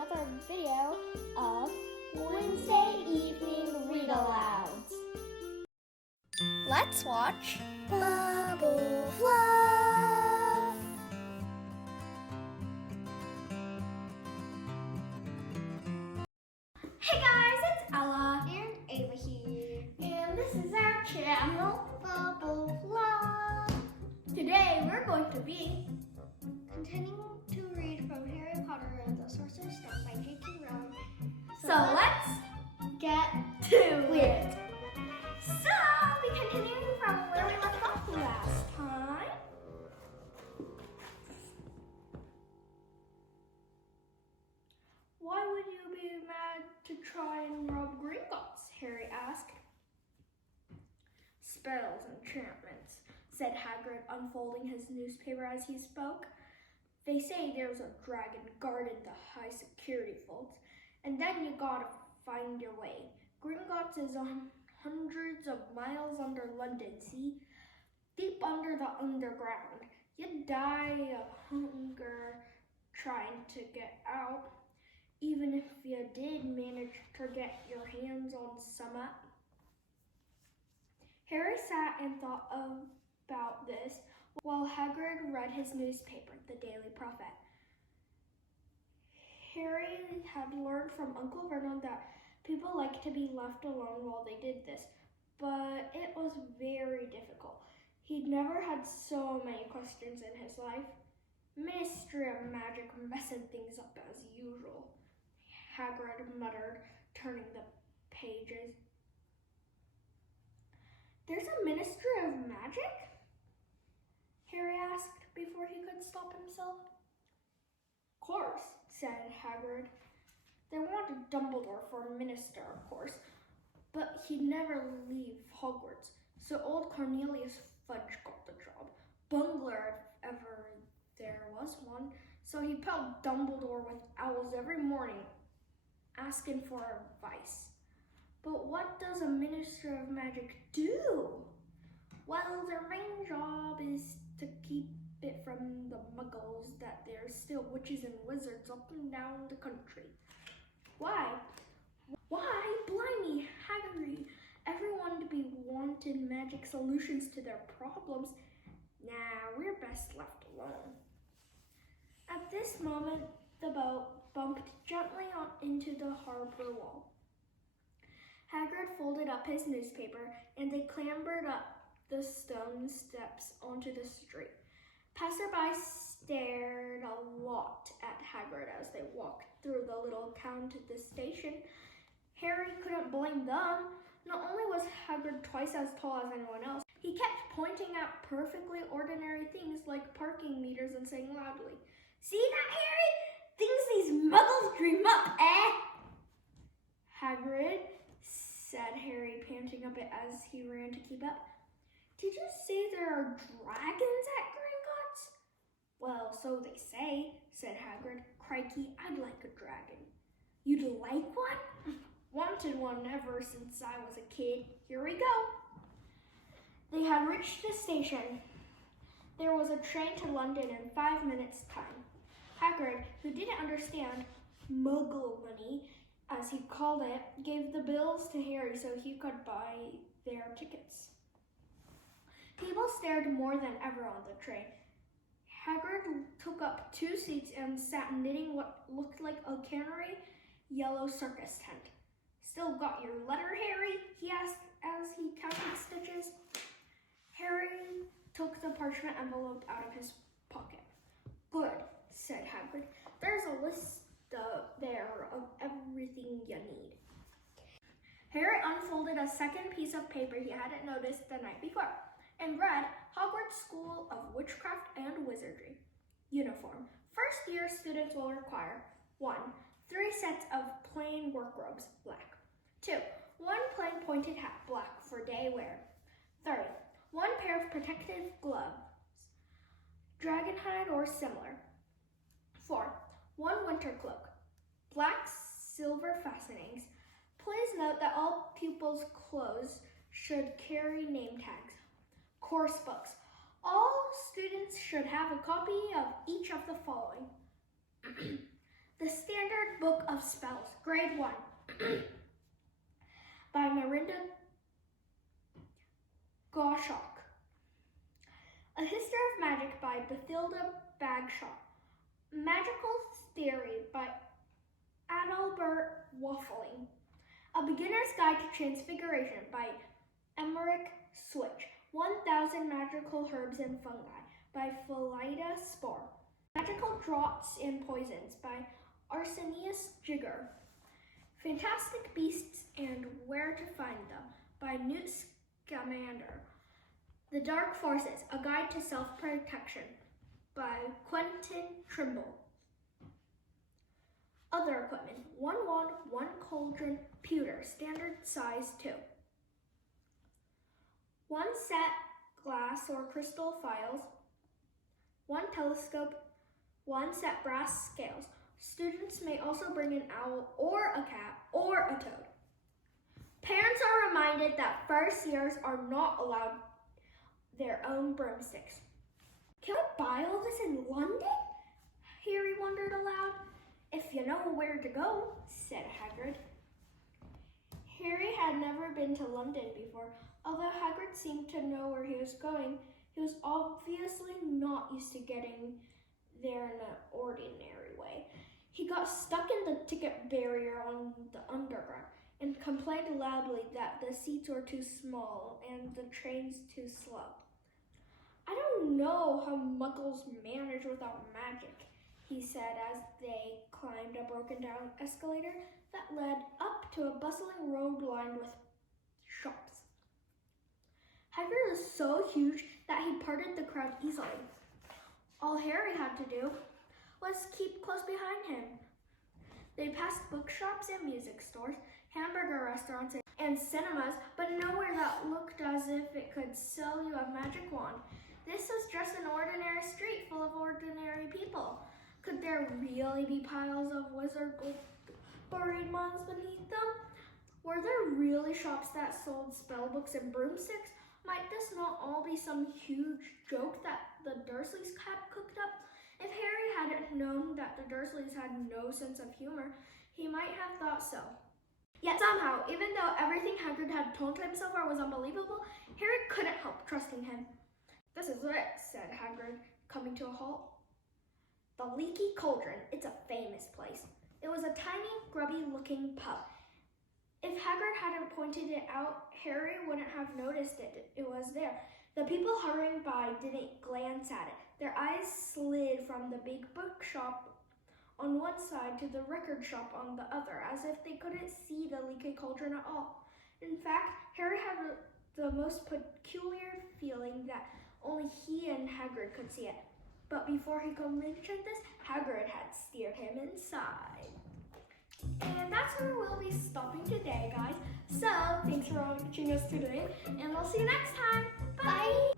another video of Wednesday Evening Read-Alouds. Let's watch Bubble Fluff! Hey guys, it's Ella and Ava here, and this is our channel, Bubble Fluff. Today we're going to be continuing to read from Harry Potter and the Sorcerer's Stone by J.K. Rowling. So let's get to it. So we'll be continuing from where we left off last time. Why would you be mad to try and rob Gringotts? Harry asked. Spells, enchantments, said Hagrid, unfolding his newspaper as he spoke. They say there's a dragon guarding the high security vaults, and then you gotta find your way. Gringotts is on hundreds of miles under London, see? Deep under the underground. You'd die of hunger trying to get out, even if you did manage to get your hands on some. Harry sat and thought about this while Hagrid read his newspaper, the Daily Prophet. Harry had learned from Uncle Vernon that people like to be left alone while they did this, but it was very difficult. He'd never had so many questions in his life. Ministry of Magic messing things up as usual, Hagrid muttered, turning the pages. There's a Ministry of Magic? Harry asked before he could stop himself. Of course, said Hagrid. They wanted Dumbledore for minister, of course, but he'd never leave Hogwarts, so old Cornelius Fudge got the job. Bungler, if ever there was one, so he pelted Dumbledore with owls every morning, asking for advice. But what does a Minister of Magic do? Well, their main job is to keep it from the muggles that there's still witches and wizards up and down the country. Why? Blimey, Hagrid, everyone to be wanting magic solutions to their problems. Nah, we're best left alone. At this moment, the boat bumped gently into the harbor wall. Hagrid folded up his newspaper, and they clambered up the stone steps onto the street. Passersby stared a lot at Hagrid as they walked through the little town to the station. Harry couldn't blame them. Not only was Hagrid twice as tall as anyone else, he kept pointing out perfectly ordinary things like parking meters and saying loudly, "See that, Harry? Things these muggles dream up, eh?" Hagrid, said Harry, panting a bit as he ran to keep up. Did you say there are dragons at Gringotts? Well, so they say, said Hagrid. Crikey, I'd like a dragon. You'd like one? Wanted one ever since I was a kid. Here we go. They had reached the station. There was a train to London in 5 minutes' time. Hagrid, who didn't understand muggle money, as he called it, gave the bills to Harry so he could buy their tickets. People stared more than ever on the train. Hagrid took up 2 seats and sat knitting what looked like a canary yellow circus tent. Still got your letter, Harry? He asked as he counted stitches. Harry took the parchment envelope out of his pocket. Good, said Hagrid. There's a list there of everything you need. Harry unfolded a second piece of paper he hadn't noticed the night before and read Hogwarts School of Witchcraft and Wizardry. Uniform. First year students will require 1. 3 sets of plain work robes, black. 2. 1 plain pointed hat, black, for day wear. 3. 1 pair of protective gloves, dragon hide or similar. 4. 1 winter cloak, black silver fastenings. Please note that all pupils' clothes should carry name tags. Course books. All students should have a copy of each of the following. The Standard Book of Spells, Grade 1, by Miranda Goshawk. A History of Magic by Bathilda Bagshaw. Magical Theory by Adalbert Waffling. A Beginner's Guide to Transfiguration by Emmerich Switch. 1000 Magical Herbs and Fungi by Philida Spore. Magical Draughts and Poisons by Arsenius Jigger. Fantastic Beasts and Where to Find Them by Newt Scamander. The Dark Forces, A Guide to Self-Protection by Quentin Trimble. Other equipment, 1 wand, 1 cauldron, pewter, standard size 2. 1 set glass or crystal phials, 1 telescope, 1 set brass scales. Students may also bring an owl or a cat or a toad. Parents are reminded that first years are not allowed their own broomsticks. Can we buy all this in London? Harry wondered aloud. If you know where to go, said Hagrid. Harry had never been to London before. Although Hagrid seemed to know where he was going, he was obviously not used to getting there in an ordinary way. He got stuck in the ticket barrier on the underground and complained loudly that the seats were too small and the trains too slow. I don't know how muggles manage without magic, he said as they climbed a broken-down escalator that led up to a bustling road lined with shops. Hagrid was so huge that he parted the crowd easily. All Harry had to do was keep close behind him. They passed bookshops and music stores, hamburger restaurants, and cinemas, but nowhere that looked as if it could sell you a magic wand. This was just an ordinary street full of ordinary people. Could there really be piles of wizard gold buried miles beneath them? Were there really shops that sold spellbooks and broomsticks? Might this not all be some huge joke that the Dursleys had cooked up? If Harry hadn't known that the Dursleys had no sense of humor, he might have thought so. Yet somehow, even though everything Hagrid had told him so far was unbelievable, Harry couldn't help trusting him. This is it, said Hagrid, coming to a halt. The Leaky Cauldron. It's a famous place. It was a tiny, grubby-looking pub. If Hagrid hadn't pointed it out, Harry wouldn't have noticed it was there. The people hurrying by didn't glance at it. Their eyes slid from the big bookshop on one side to the record shop on the other, as if they couldn't see the Leaky Cauldron at all. In fact, Harry had the most peculiar feeling that only he and Hagrid could see it. But before he could mention this, Hagrid had steered him inside. And that's where we'll be stopping today, guys. So, thanks for watching us today, and we'll see you next time. Bye!